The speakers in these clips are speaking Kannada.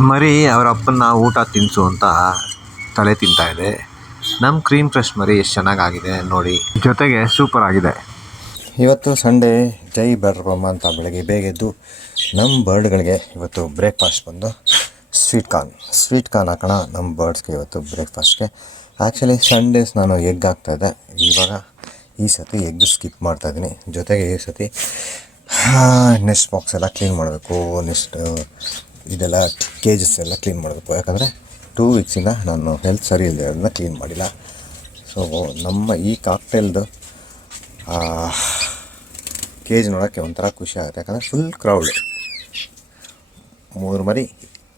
ಮರಿ ಅವರ ಅಪ್ಪನ ಊಟ ತಿನ್ನಿಸು ಅಂತ ತಲೆ ತಿಂತಾ ಇದೆ. ನಮ್ಮ ಕ್ರೀಮ್ ಕ್ರಶ್ ಮರಿ ಎಷ್ಟು ಚೆನ್ನಾಗಾಗಿದೆ ನೋಡಿ, ಜೊತೆಗೆ ಸೂಪರ್ ಆಗಿದೆ. ಇವತ್ತು ಸಂಡೇ, ಜೈ ಬರ್ರಮ್ಮ ಅಂತ ಬೆಳಗ್ಗೆ ಬೇಗ ಎದ್ದು ನಮ್ಮ ಬರ್ಡ್ಗಳಿಗೆ ಇವತ್ತು ಬ್ರೇಕ್ಫಾಸ್ಟ್ ಬಂದು ಸ್ವೀಟ್ ಕಾರ್ನ್ ಹಾಕೋಣ ನಮ್ಮ ಬರ್ಡ್ಸ್ಗೆ ಇವತ್ತು ಬ್ರೇಕ್ಫಾಸ್ಟ್ಗೆ. ಆ್ಯಕ್ಚುಲಿ ಸಂಡೇಸ್ ನಾನು ಎಗ್ ಹಾಕ್ತಾಯಿದ್ದೆ, ಇವಾಗ ಈ ಸತಿ ಎಗ್ ಸ್ಕಿಪ್ ಮಾಡ್ತಾಯಿದ್ದೀನಿ. ಜೊತೆಗೆ ಈ ಸತಿ ನೆಕ್ಸ್ಟ್ ಬಾಕ್ಸ್ ಎಲ್ಲ ಕ್ಲೀನ್ ಮಾಡಬೇಕು, ನೆಕ್ಸ್ಟ್ ಇದೆಲ್ಲ ಕೇಜಸ್ ಎಲ್ಲ ಕ್ಲೀನ್ ಮಾಡಬೇಕು. ಯಾಕಂದರೆ 2 ವೀಕ್ಸಿಂದ ನಾನು ಹೆಲ್ತ್ ಸರಿ ಇಲ್ಲದೆ ಅದನ್ನ ಕ್ಲೀನ್ ಮಾಡಿಲ್ಲ. ಸೊ ನಮ್ಮ ಈ ಕಾಕ್ಟೇಲ್ದು ಕೇಜ್ ನೋಡೋಕ್ಕೆ ಒಂಥರ ಖುಷಿ ಆಗುತ್ತೆ. ಯಾಕಂದರೆ ಫುಲ್ ಕ್ರೌಡ್, 3 ಮರಿ,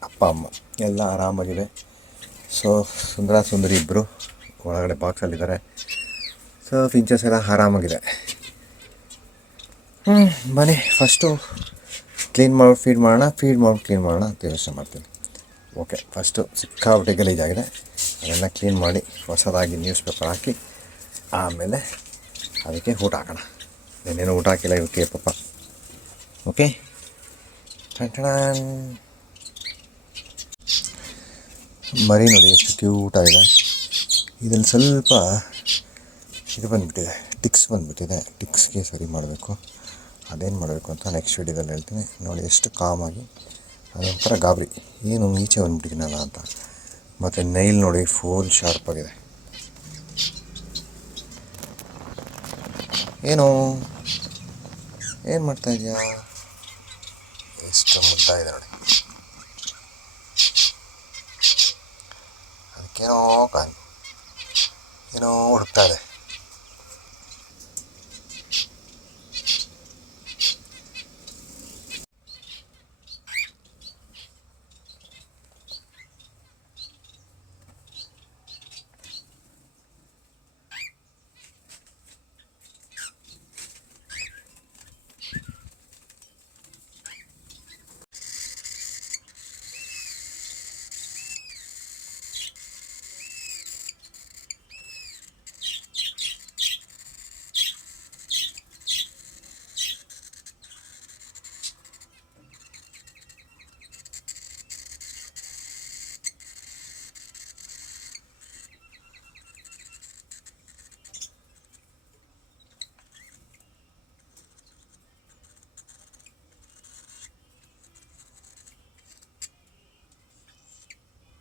ಅಪ್ಪ ಅಮ್ಮ ಎಲ್ಲ ಆರಾಮಾಗಿದೆ. ಸೊ ಸುಂದರಿ ಇಬ್ಬರು ಒಳಗಡೆ ಬಾಕ್ಸಲ್ಲಿದ್ದಾರೆ. ಸೊ ಫಿಂಚರ್ಸ್ ಎಲ್ಲ ಆರಾಮಾಗಿದೆ. ಬನ್ನಿ ಫಸ್ಟು ಕ್ಲೀನ್ ಮಾಡಿ ಫೀಡ್ ಮಾಡೋಣ ಅಂತ ಯೋಚನೆ ಮಾಡ್ತೀನಿ. ಓಕೆ, ಫಸ್ಟು ಸಿಕ್ಕಾಪಟ್ಟೆ ಗಲೀಜಾಗಿದೆ, ಅದನ್ನು ಕ್ಲೀನ್ ಮಾಡಿ ಹೊಸದಾಗಿ ನ್ಯೂಸ್ ಪೇಪರ್ ಹಾಕಿ ಆಮೇಲೆ ಅದಕ್ಕೆ ಊಟ ಹಾಕೋಣ. ಏನೇನು ಊಟ ಹಾಕಿಲ್ಲ ಇವಕ್ಕೆ ಪಾಪ. ಓಕೆ, ಮರಿ ನೋಡಿ ಎಷ್ಟು ಕ್ಯೂಟ್ ಆಗಿದೆ. ಇದರಲ್ಲಿ ಸ್ವಲ್ಪ ಇದು ಬಂದುಬಿಟ್ಟಿದೆ, ಟಿಕ್ಸ್ ಬಂದುಬಿಟ್ಟಿದೆ. ಟಿಕ್ಸ್ಗೆ ಸರಿ ಮಾಡಬೇಕು. ಅದೇನು ಮಾಡಬೇಕು ಅಂತ ನೆಕ್ಸ್ಟ್ ವೀಡಿಯೋದಲ್ಲಿ ಹೇಳ್ತೀನಿ. ನೋಡಿ ಎಷ್ಟು ಕಾಮಾಗಿ, ಅದೊಂಥರ ಗಾಬರಿ, ಏನು ಈಚೆ ಬಂದುಬಿಟ್ಟಿದ್ದೀನಲ್ಲ ಅಂತ. ಮತ್ತು ನೈಲ್ ನೋಡಿ ಫುಲ್ ಶಾರ್ಪಾಗಿದೆ. ಏನು ಮಾಡ್ತಾಯಿದ್ಯಾ? ಎಷ್ಟು ಮುದ್ದಾಗಿದೆ ನೋಡಿ. ಅದಕ್ಕೇನೋ ಹುಡುಕ್ತಾ ಇದೆ.